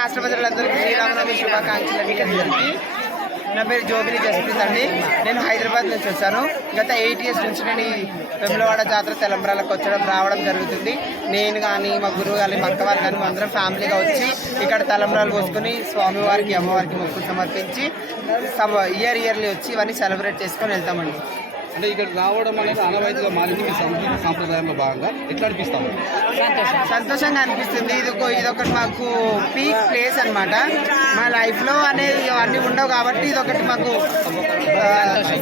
రాష్ట్ర ప్రజలందరికీ శ్రీరామనవమి శుభాకాంక్షలు అండి అందరికీ నా పేరు జోబిని జస్ప్రీత్ అండి నేను హైదరాబాద్ నుంచి వచ్చాను. గత ఎయిట్ ఇయర్స్ నుంచి నేను ఈ వెములవాడ జాతర తెలంబ్రాలకు వచ్చడం రావడం జరుగుతుంది. నేను కానీ మా గురువు కానీ మా అక్క వారు కానీ మా అందరం ఫ్యామిలీగా వచ్చి ఇక్కడ తలంబ్రాలు పోసుకొని స్వామివారికి అమ్మవారికి మొక్కులు సమర్పించి సమ ఇయర్ ఇయర్లీ వచ్చి ఇవన్నీ సెలబ్రేట్ చేసుకొని వెళ్తామండి. అంటే ఇక్కడ రావడం అనేది ఆనవాయితీగా మారింది మీ సంస్కృతి సాంప్రదాయంలో భాగంగా. ఎట్లా అనిపిస్తాము సంతోషంగా అనిపిస్తుంది. ఇది ఒక ఇదొకటి మాకు పీక్ ప్లేస్ అన్నమాట. మా లైఫ్లో అనేది ఇవన్నీ ఉండవు కాబట్టి ఇదొకటి మాకు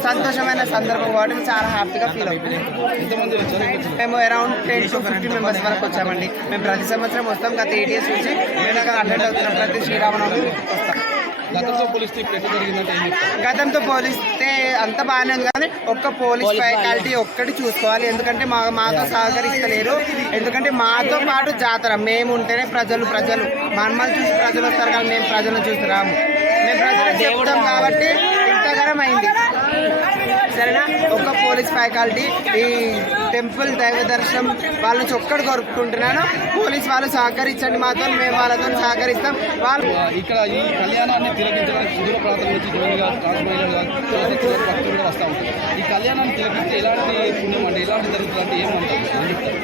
సంతోషమైన సందర్భం కాబట్టి చాలా హ్యాపీగా ఫీల్ అవుతుంది? మేము around ten to fifty members వరకు వచ్చామండి. మేము ప్రతి సంవత్సరం వస్తాం. గత ఎయిట్ ఇయర్స్ నుంచి మేము అక్కడ అటెండ్ అవుతున్నాం ప్రతి శ్రీరామనవమి వస్తాం. గతంతో పోలిస్తే గతంతో అంత బాగానే ఉంది కానీ ఒక్క పోలీస్ ఫ్యాకల్టీ ఒక్కటి చూసుకోవాలి. ఎందుకంటే మా మాతో సహకరిస్తలేరు. ఎందుకంటే మాతో పాటు జాతర. మేము ఉంటేనే ప్రజలు ప్రజలు. మమ్మల్ని చూసి ప్రజలు వస్తారు కానీ మేము ప్రజలను చూసి రాము. మేము ప్రజలు చెప్తాం కాబట్టి పోలీస్ ఫ్యాకల్టీ ఈ టెంపుల్ దైవ దర్శనం వాళ్ళ నుంచి ఒక్కటి కోరుకుంటున్నాను పోలీస్ వాళ్ళు సహకరించండి మాతో మేము వాళ్ళతో సహకరిస్తాం. వాళ్ళు ఇక్కడ ఈ కళ్యాణాన్ని తిలకించడానికి సుదూర ప్రాంతం నుంచి జోనిగా కాశ్మీర్గా చివరి భక్తులు కూడా వస్తూ ఉంటారు. ఈ కళ్యాణాన్ని తిలకించి ఎలాంటి పుణ్యం అంటే ఎలాంటి జరుగుతుంది అంటే ఏమంటారు ఏం చెప్తారు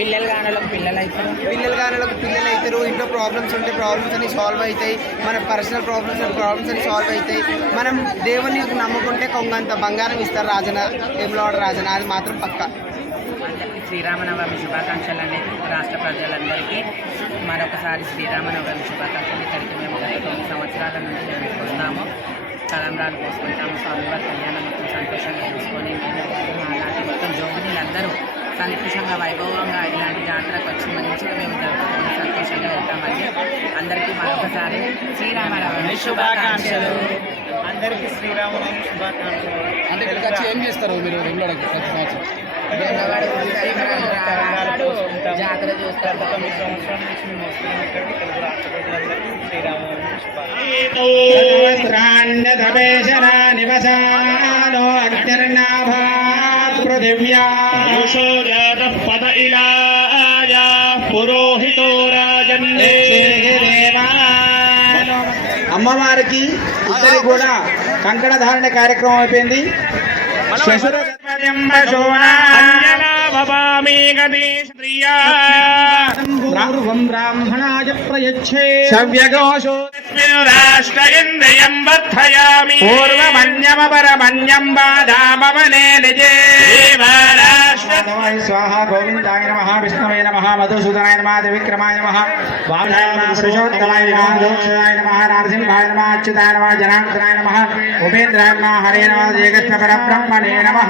పిల్లలు కానలకు పిల్లలు అవుతారు పిల్లలు కానీ పిల్లలు అవుతారు ఇంట్లో ప్రాబ్లమ్స్ ఉంటే ప్రాబ్లమ్స్ అన్ని సాల్వ్ అవుతాయి. మన పర్సనల్ ప్రాబ్లమ్స్ ప్రాబ్లమ్స్ అన్ని సాల్వ్ అవుతాయి. మనం దేవుని నమ్ముకుంటే కొంగంత బంగారం ఇస్తారు రాజన. ఆర్డర్ రాజన అది మాత్రం పక్క. అందరికీ శ్రీరామనవమి శుభాకాంక్షలు అనేది రాష్ట్ర ప్రజలందరికీ. మరొకసారి శ్రీరామనవమి శుభాకాంక్షలు ఇక్కడికి మేము గత తొమ్మిది సంవత్సరాల నుంచి మేము ఇక్కడ ఉన్నాము తలంబ్రాలు పోసుకుంటాము. స్వామివారి కళ్యాణం మొత్తం సంతోషంగా చూసుకొని మేము అలాంటి మొత్తం జోగునీలందరూ సంతోషంగా వైభవంగా ఇలాంటి జాతరకు వచ్చి మంచిగా మేము జరుపుకొని సంతోషంగా ఉంటామని అందరికీ మరొకసారి శ్రీరామనవమి శుభాకాంక్షలు. అందరికీ శ్రీరామనవమి శుభాకాంక్షలు. అంటే ఇక్కడికి వచ్చి ఏం చేస్తారు మీరు రెగ్యులర్గా ప్రతి సంవత్సరం? వెన్నవాడ ఒకసారి మనం రా- జాతర చూస్తాం ేషణ నివసానో అగ్నిర్నాభాత్ పృథివ్యా పద ఇలాయ పురోహితో అమ్మవారికి ఇద్దరికి కూడా కంకణ ధారణ కార్యక్రమం అయిపోయింది. బ్రాహ్మణాయ ప్రయచ్చే. సవ్యఘోషో పూర్వమన్యమపరమన్యం బాధామవనే నిజే. नमः स्वाहा गोविंदाय नमः, विष्णुवे नमः, मधुसूदनाय नमः, त्रिविक्रमाय नमः वामनाय नमः पुरुषोत्तमाय नमः दोक्षाय नमः नारसिंहाय नमः, अच्युताय नमः, जनार्दनाय नमः उपेन्द्राय नमः हरे नमः, जयकृष्ण परब्रह्मणे नमः।